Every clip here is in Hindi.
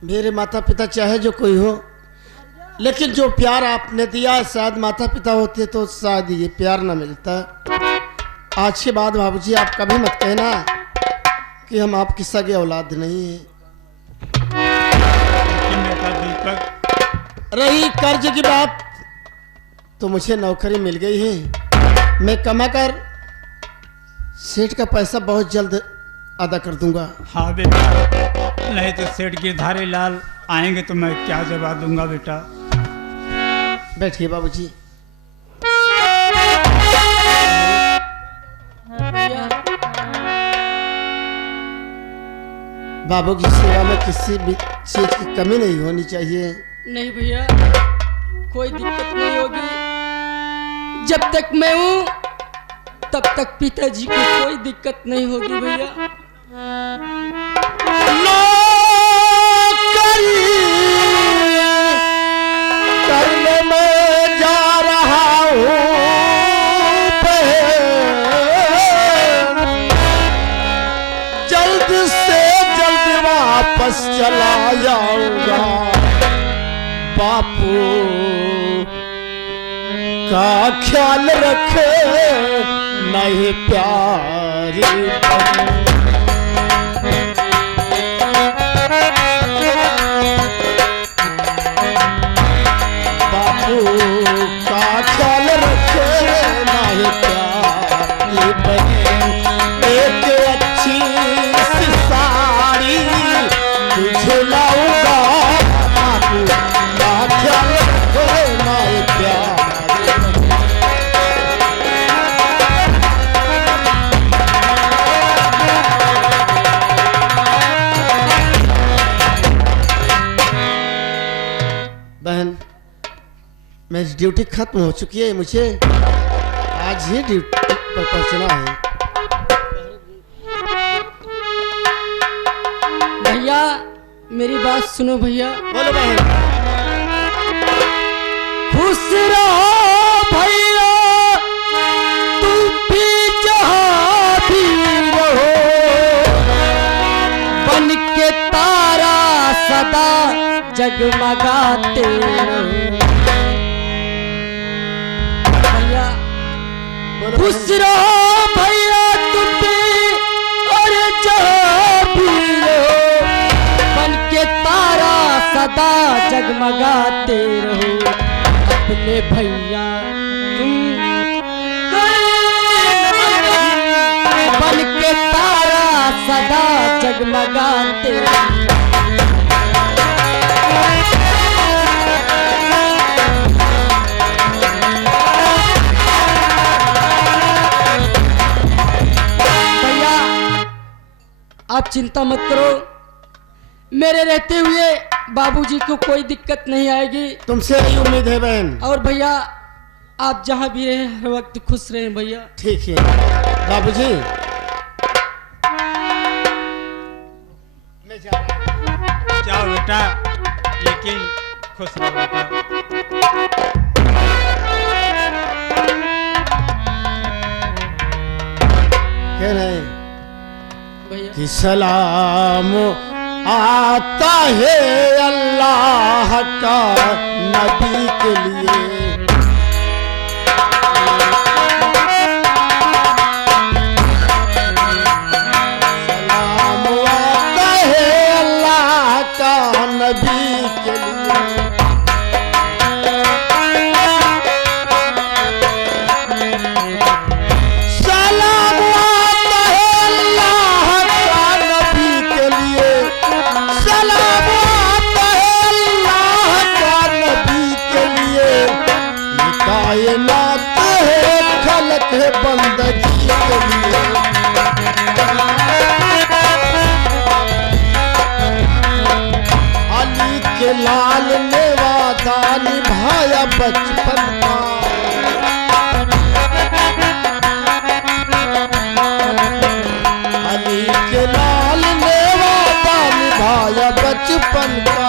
मेरे माता पिता चाहे जो कोई हो, लेकिन जो प्यार आपने दिया है, शायद माता पिता होते तो शायद ये प्यार ना मिलता। आज के बाद बाबूजी आप कभी मत कहना कि हम आपकी सगे औलाद नहीं है। रही कर्ज की बात, तो मुझे नौकरी मिल गई है। मैं कमा कर सेठ का पैसा बहुत जल्द अदा कर दूंगा। हाँ बेटा, नहीं तो सेठ गिरधारी लाल आएंगे तो मैं क्या जवाब दूंगा बेटा। बैठिए बाबूजी। बाबू की सेवा में किसी भी चीज की कमी नहीं होनी चाहिए। नहीं भैया, कोई दिक्कत नहीं होगी। जब तक मैं हूँ तब तक पिताजी को कोई दिक्कत नहीं होगी भैया। करने में जा रहा हूँ, जल्द से जल्द वापस चला जाऊंगा। बापू का ख्याल रखे, नहीं प्यारी बापू का ख्याल रखे, नहीं प्यारी बहन। एक अच्छी सी साड़ी तुझे लाऊंगा। बापू का ख्याल रखे, नहीं प्यारी। बहन, मेरी ड्यूटी खत्म हो चुकी है, मुझे आज ही ड्यूटी पर पहुंचना है। भैया मेरी बात सुनो भैया। बोलो बहन। खुश रहो भैया, तुम भी जहाँ भी रहो, बन के तारा सदा जगमगाते रहो। भैया खुश रहो भैया, तुम भी और जहाँ भी रहो, बन के तारा सदा जगमगाते रहो। अपने भैया तुम बन के तारा सदा जगमगाते रहो। आप चिंता मत करो, मेरे रहते हुए बाबूजी को कोई दिक्कत नहीं आएगी। तुमसे यही उम्मीद है बहन। और भैया आप जहाँ भी रहे हर वक्त खुश रहें भैया। ठीक है बाबूजी, मैं जा रहा हूँ। जाओ बेटा, लेकिन खुश रहो बेटा। कह रहे भैया कि सलाम आता है अल्लाह का नबी के लिए। सलाम आता है अल्लाह का नबी के लिए। कायनात है खलक है बंदगी के लिए। अली के लाल ने वादा निभाया बचपन का। अली के लाल ने वादा निभाया बचपन का।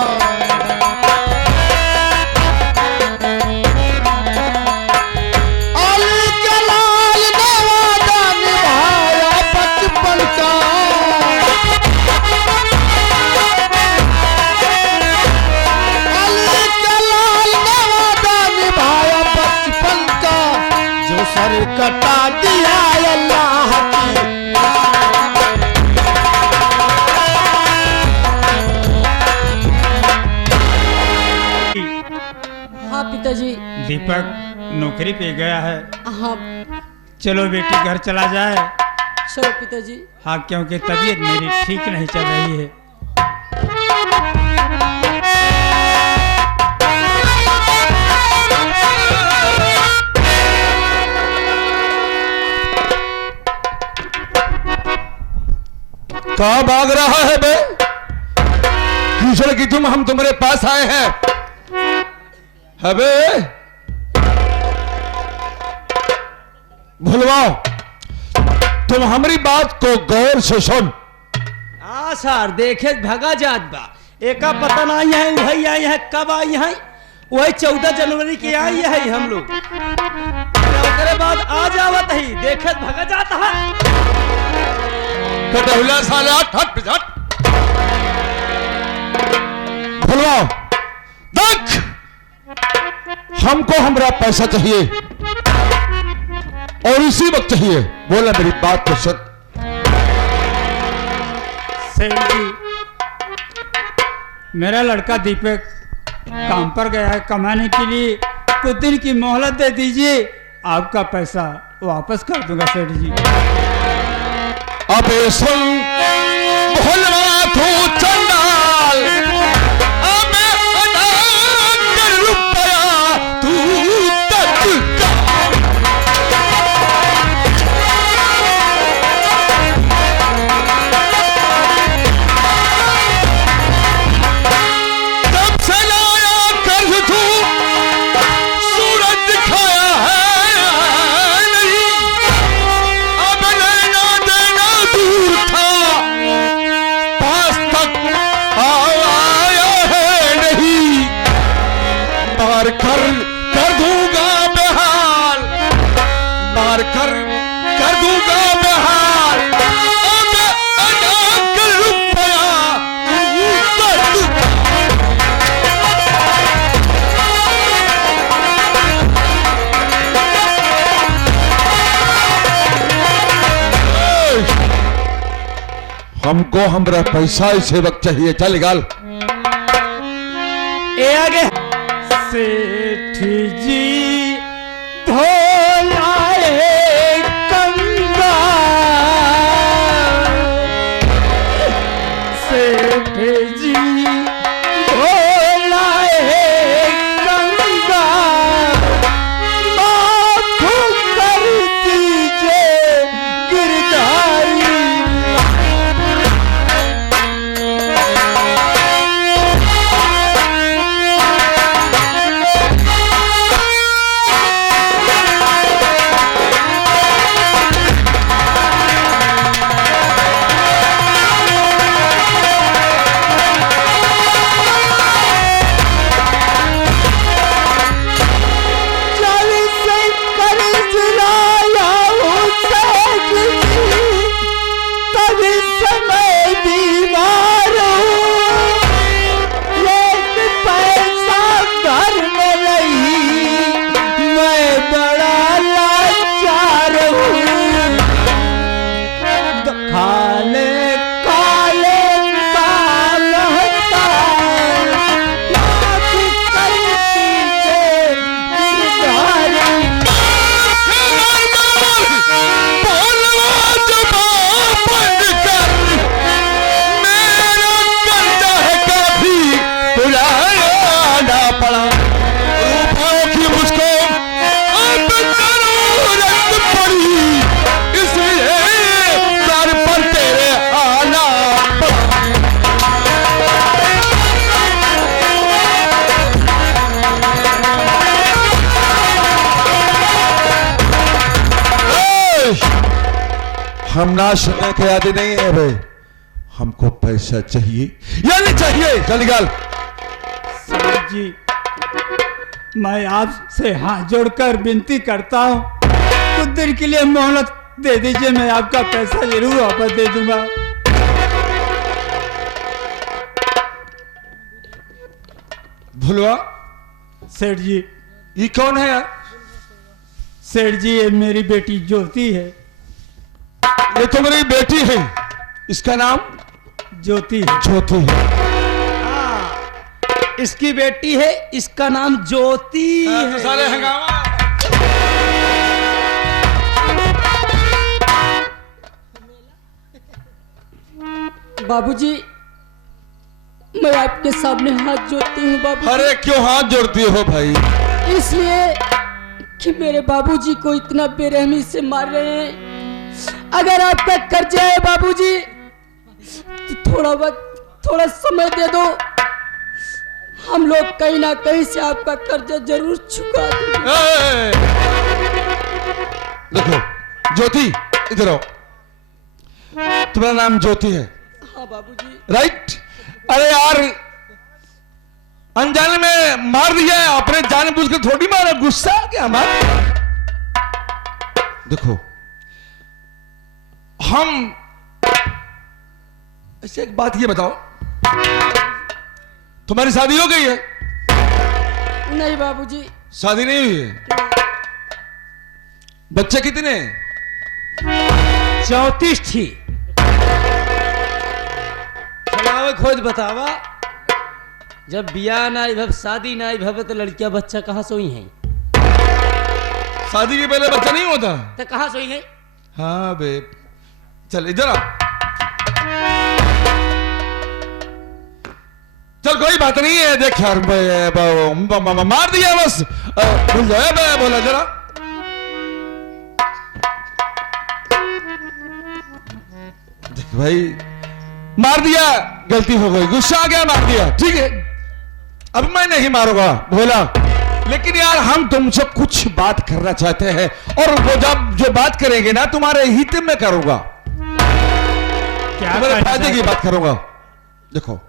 पिताजी। दीपक नौकरी पे गया है। हाँ चलो बेटी घर चला जाए। चलो पिताजी। हाँ, क्योंकि तबीयत मेरी ठीक नहीं चल रही है। कहाँ भाग रहा है बे? कीचड़ की तुम, हम तुम्हारे पास आए हैं। है बे? भुलवाओ, तुम हमारी बात को गौर से सुन। हाँ सर, देखे भगा जात बा। एका पता नहीं है वही आई है, कब आई है? वही 14 जनवरी की आई है हम लोग। उसके बाद आ जावत ही, देखे भगा जाता है। कटहुला साला, हट हट। भुलवाओ, देख, हमको हमारा पैसा चाहिए और इसी वक्त चाहिए। बोला मेरी बात को सुन। सेठ जी, मेरा लड़का दीपक काम पर गया है कमाने के लिए। कुछ दिन की मोहलत दे दीजिए, आपका पैसा वापस कर दूंगा सेठ जी। अबे सुन भुलवा तू चंडाल, अबे अनार रुपया तू तक का। तब से लाया कर्ज तू, सूरज दिखाया है नहीं। अब लेना देना दूर था, पास तक आया है नहीं। मार कर दूंगा बेहाल, मार कर दूंगा बेहाल। अब अनाक रुपया तू तक। हमको हमारा पैसा इसे वक्त चाहिए। चल निकाल। ए आगे सेठ जी धोलाए कंगा, सेठ जी धोलाए कंगा, माफ कर दीजिए गिरधारी। हम ना सुनने के आदि नहीं है भाई। हमको पैसा चाहिए या नहीं चाहिए? चल निकाल। सेठ जी, मैं आपसे हाथ जोड़कर विनती करता हूँ, कुछ दिन के लिए मोहलत दे दीजिए, मैं आपका पैसा जरूर वापस दे दूंगा। भुलवा, सेठ जी, ये कौन है यार? सेठ जी, ये मेरी बेटी ज्योति है। ये तो मेरी बेटी है। इसका नाम ज्योति है। ज्योति है। इसकी बेटी है, इसका नाम ज्योति है। साले हंगामा। बाबूजी, मैं आपके सामने हाथ जोड़ती हूँ बाबू, अरे क्यों हाथ जोड़ती हो भाई? इसलिए कि मेरे बाबूजी को इतना बेरहमी से मार रहे हैं। अगर आपका कर्जा है बाबूजी, तो थोड़ा वक्त, थोड़ा समय दे दो, हम लोग कहीं ना कहीं से आपका कर्जा जरूर चुका देंगे। देखो ज्योति, इधर आओ। तुम्हारा नाम ज्योति है? हाँ बाबूजी। राइट। अरे यार, अनजाने में मार दिया है, अपने जानबूझ के थोड़ी मारा, गुस्सा आ गया हमारा। देखो हम ऐसे एक बात ये बताओ, तुम्हारी शादी हो गई है? नहीं बाबूजी। शादी नहीं हुई है? बच्चे कितने? 34 थी। चलावे खोज बतावा, जब बियाह ना भव, शादी ना भव, तो लड़कियां बच्चा कहाँ सोई हैं? शादी के पहले बच्चा नहीं होता? तो कहाँ सोई है? हाँ बे, चल इधर आ। चल कोई बात नहीं है, देख यार मार दिया बस, भूल जाए। मैं बोला जरा देख भाई, मार दिया, गलती हो गई, गुस्सा आ गया, मार दिया, ठीक है, अब मैं नहीं मारूंगा बोला। लेकिन यार हम तुमसे कुछ बात करना चाहते हैं, और वो जब जो बात करेंगे ना तुम्हारे हित में करूंगा, क्या तुम्हारे फायदे की बात करूंगा। देखो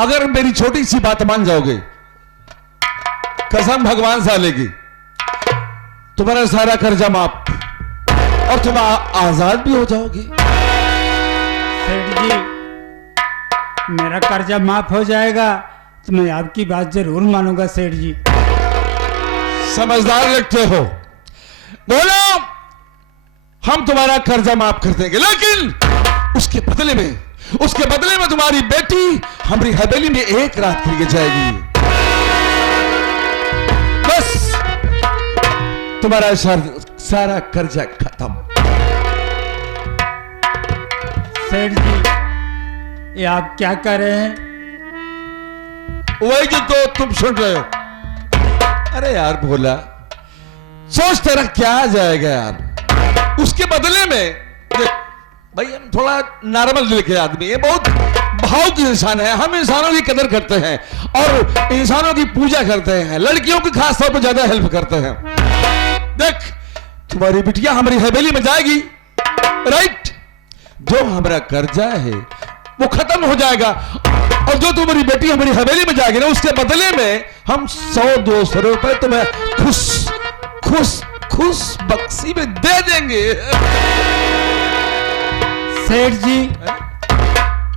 अगर मेरी छोटी सी बात मान जाओगे, कसम भगवान से लेगी, तुम्हारा सारा कर्जा माफ और तुम आजाद भी हो जाओगे। सेठ जी, मेरा कर्जा माफ हो जाएगा तो मैं आपकी बात जरूर मानूंगा सेठ जी। समझदार लगते हो, बोलो हम तुम्हारा कर्जा माफ कर देंगे, लेकिन उसके बदले में तुम्हारी बेटी हमारी हवेली में एक रात के लिए जाएगी। बस तुम्हारा सारा कर्जा खत्म। सेठ जी, ये आप क्या कर रहे हैं? वही जो तो तुम सुन रहे हो। अरे यार भोला, सोच तेरा क्या आ जाएगा यार, उसके बदले में देख भाई, हम थोड़ा नॉर्मल दिल के आदमी है, बहुत भावुक इंसान है, हम इंसानों की कदर करते हैं और इंसानों की पूजा करते हैं, लड़कियों की खास तौर पर ज्यादा हेल्प करते हैं। देख तुम्हारी बिटिया हमारी हवेली में जाएगी, राइट, जो हमारा कर्जा है वो खत्म हो जाएगा, और जो तुम्हारी बेटी हमारी हवेली में जाएगी ना, उसके बदले में हम 100-200 रुपए तुम्हें खुश खुश खुश बक्सी में दे देंगे। सेठ जी,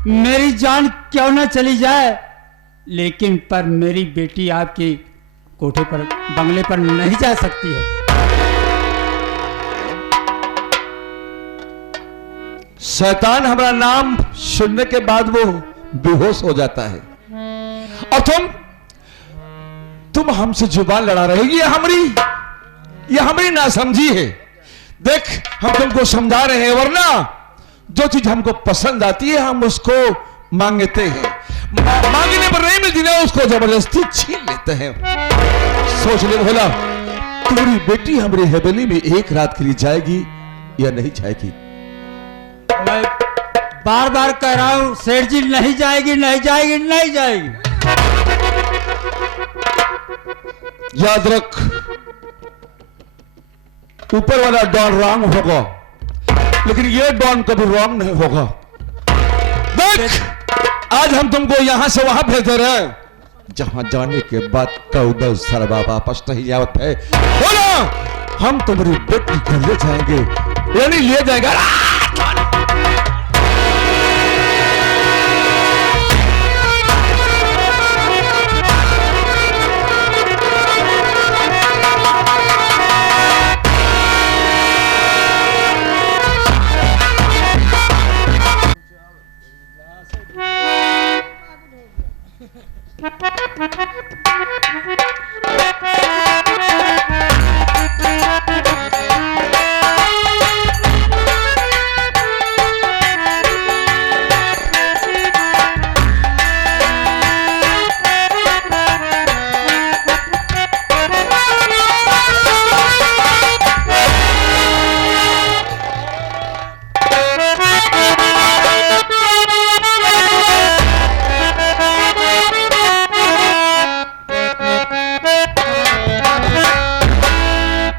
मेरी जान क्यों ना चली जाए, लेकिन पर मेरी बेटी आपकी कोठे पर, बंगले पर नहीं जा सकती है। शैतान हमारा नाम सुनने के बाद वो बेहोश हो जाता है, और तुम हमसे जुबान लड़ा रहे हो, ये हमारी नासमझी है। देख हम तुमको समझा रहे हैं, वरना जो चीज हमको पसंद आती है हम उसको मांगते हैं, मांगने पर नहीं मिलती ना, उसको जबरदस्ती छीन लेते हैं। सोच ले भोला, तुम्हारी बेटी हमारी हवेली में एक रात के लिए जाएगी या नहीं जाएगी? मैं बार बार कह रहा हूं सेठ जी, नहीं जाएगी, नहीं जाएगी, नहीं जाएगी। याद रख, ऊपर वाला डॉन रॉन्ग होगा, लेकिन ये डॉन कभी रॉन्ग नहीं होगा। देख आज हम तुमको यहां से वहां भेज रहे हैं, जहां जाने के बाद कौदल सरबा वापस नहीं आवत है। बोला हम तुम्हारी बेटी को ले जाएंगे, यानी ले जाएगा।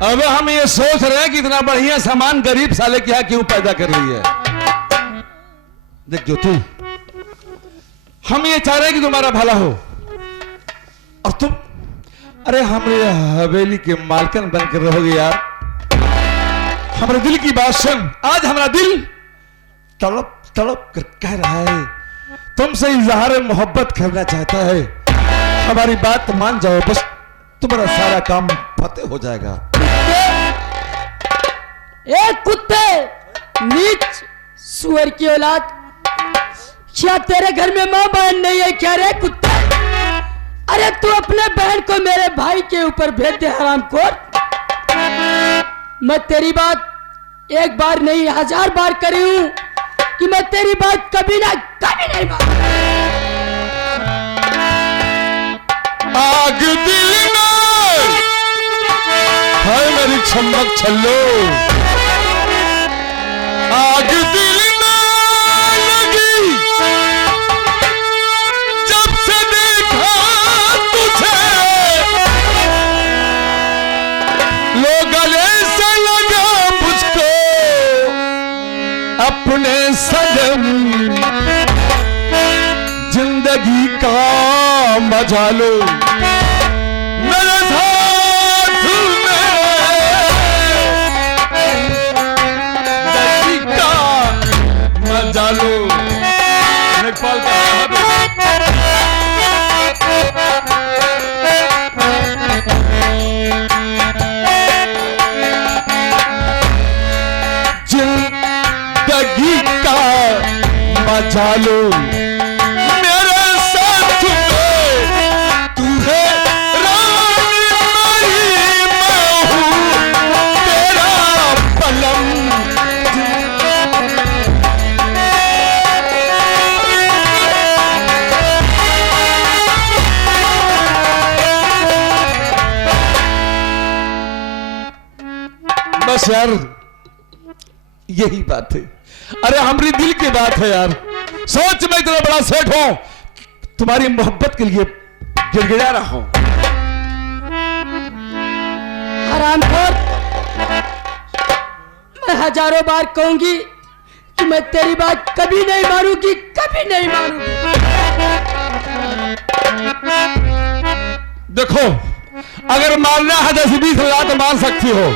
अब हम ये सोच रहे हैं कि इतना बढ़िया सामान गरीब साले के यहाँ क्यों पैदा कर रही है। देख जो तू, हम ये चाह रहे हैं कि तुम्हारा भला हो और तुम अरे हमारे हवेली के मालकन बनकर रहोगे यार। हमारे दिल की बात सुन, आज हमारा दिल तड़प तड़प कर कह रहा है तुमसे इजहार मोहब्बत करना चाहता है। हमारी बात मान जाओ, बस तुम्हारा सारा काम फतेह हो जाएगा। ए कुत्ते, नीच सुअर की औलाद, क्या तेरे घर में मां बहन नहीं है क्या रे कुत्ते? अरे तू अपने बहन को मेरे भाई के ऊपर भेज दे हरामखोर। मैं तेरी बात एक बार नहीं 1000 बार करी हूं कि मैं तेरी बात कभी नहीं मानूं। आग दिल में है मेरी छमक छल्लो, आग दिल में लगी जब से देखा तुझे, लो गले से लगा मुझको अपने सनम, जिंदगी का मजा लो मेरे साथ में, जिंदगी का मजा लो। नेपाल का जिंदगी का मजा लो मेरे साथ में, तू है रानी मेरी, मैं हूँ तेरा पलम। बस यार यही बात है, अरे हमारी दिल की बात है यार। सोच मैं इतना बड़ा सेठ हूं, तुम्हारी मोहब्बत के लिए गिड़गिड़ा रहा हूं। हरामखोर, मैं 1000 बार कहूंगी कि मैं तेरी बात कभी नहीं मानूंगी, कभी नहीं मानूंगी। देखो अगर मानना है 10-20 हजार तो मान सकती हो।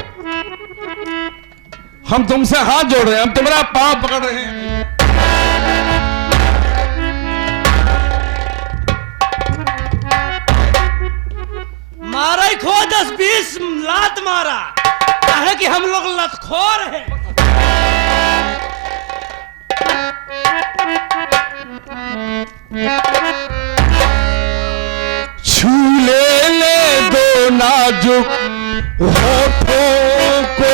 हम तुमसे हाथ जोड़ रहे हैं, हम तुम्हारा पांव पकड़ रहे हैं। मारा ही खो 10-20 लात मारा है कि हम लोग लतखोर हैं। छू ले दो नाजुक होठों को,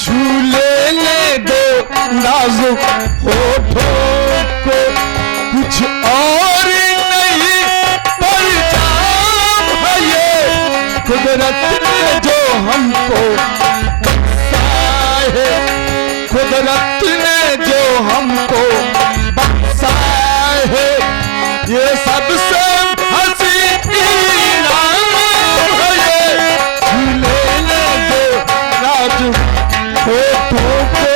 छू ले दो नाजुक होठों को, कुछ और नहीं पर जाम है ये कुदरत ने जो हमको बख्शा है, कुदरत ने जो हमको बख्शा है, ये सबसे हंसी इनाम है ये, झूले दो नाजुक होठों को।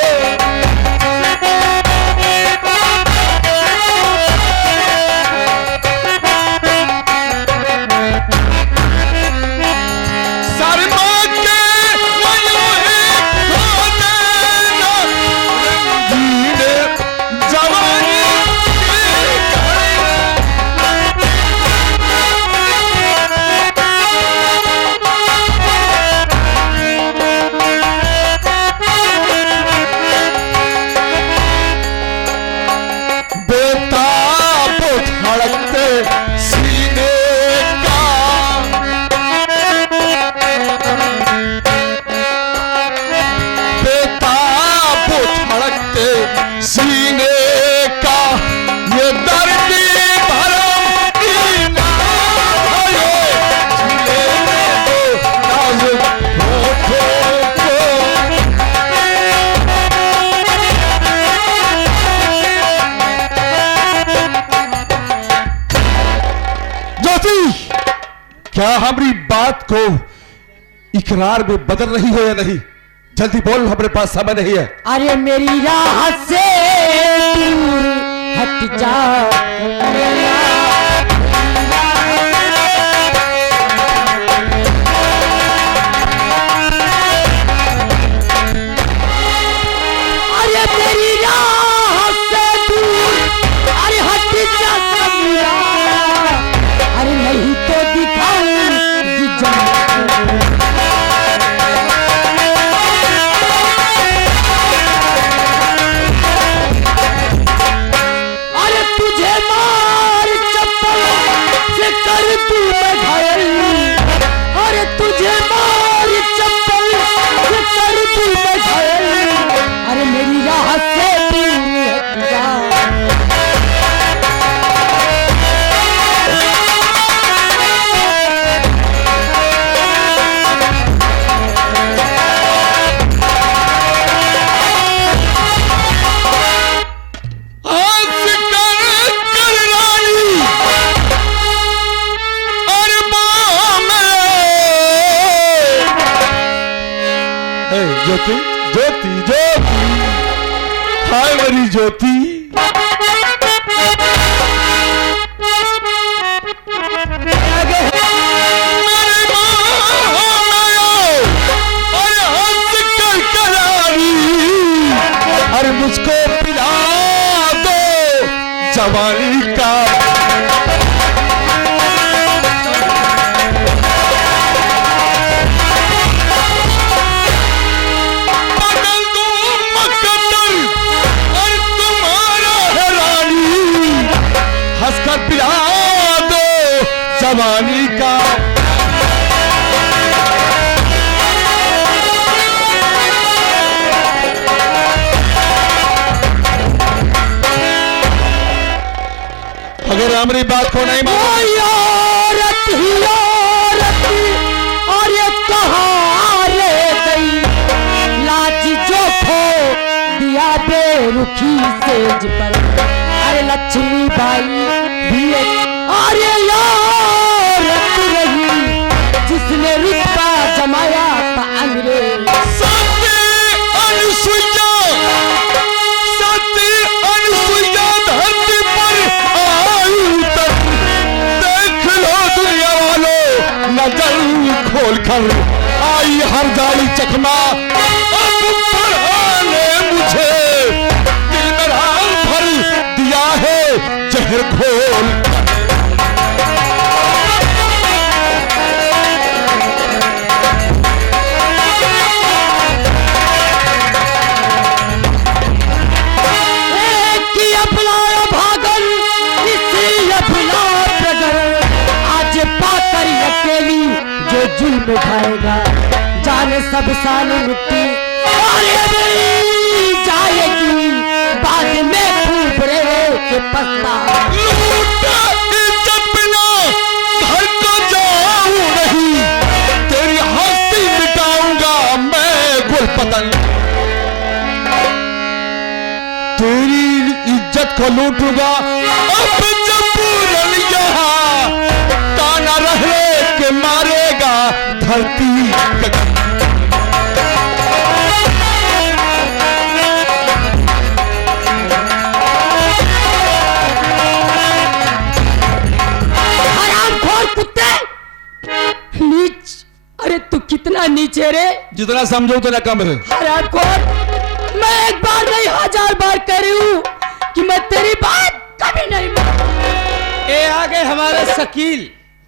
सीने का ये दर्द भरम इनाम है, लेने दो नाजुक होठों को। ज्योति, क्या हमारी बात को इकरार में बदल रही हो या नहीं? जल्दी बोल, हमारे पास समय नहीं है। अरे मेरी राह से दूर हट जा। अरे मेरी राह से दूर, अरे हट जा समीरा, अरे नहीं तो दिखाऊंगी जन्नत। अरे तुझे मार चप्पल से कर दूं मैं घायल, अरे तुझे मार चप्पल से कर दूं मैं घायल, अरे मेरी राह से दूर हट जा। ज्योति, ज्योति, ज्योति, हाय मेरी ज्योति। अरे मुझको पिला दो जवानी का। हंसकर पिला दो जवानी का। अगर हमारी बात को नहीं मानो, औरत ही औरत, और ये कहाँ रह गई लाज जो खो दिया बेरुखी सेज पर। अरे लक्ष्मी बाई भी एक और ये औरत रही जिसने रुतबा जमाया था अंग्रेज। सती अनुसुईया, सती अनुसुईया धरती पर आई तक। देख लो दुनिया वालों, नजर खोल कर आई हर जाली चकमा। अब पढ़ाने मुझे दिल मेरा भर दिया है जहर घोल। जुल्म उठाएगा जाने सब साल मिट्टी और ये मेरी जाएगी बाद में खूब रहे के पछता। लूटा इज्जत बिना घर को जाऊं नहीं, तेरी हस्ती मिटाऊंगा मैं गुलपतन। तेरी इज्जत को लूटूंगा अब जब पूरन यहाँ ताना रहे के मारेगा धरती। हरामखोर कुत्ते, नीच, अरे तू कितना नीचे रे। जितना समझो उतना कम है। हरामखोर, मैं एक बार नहीं 1000 बार कह रही हूँ कि मैं तेरी बात कभी नहीं। ये आ गए हमारे शकील।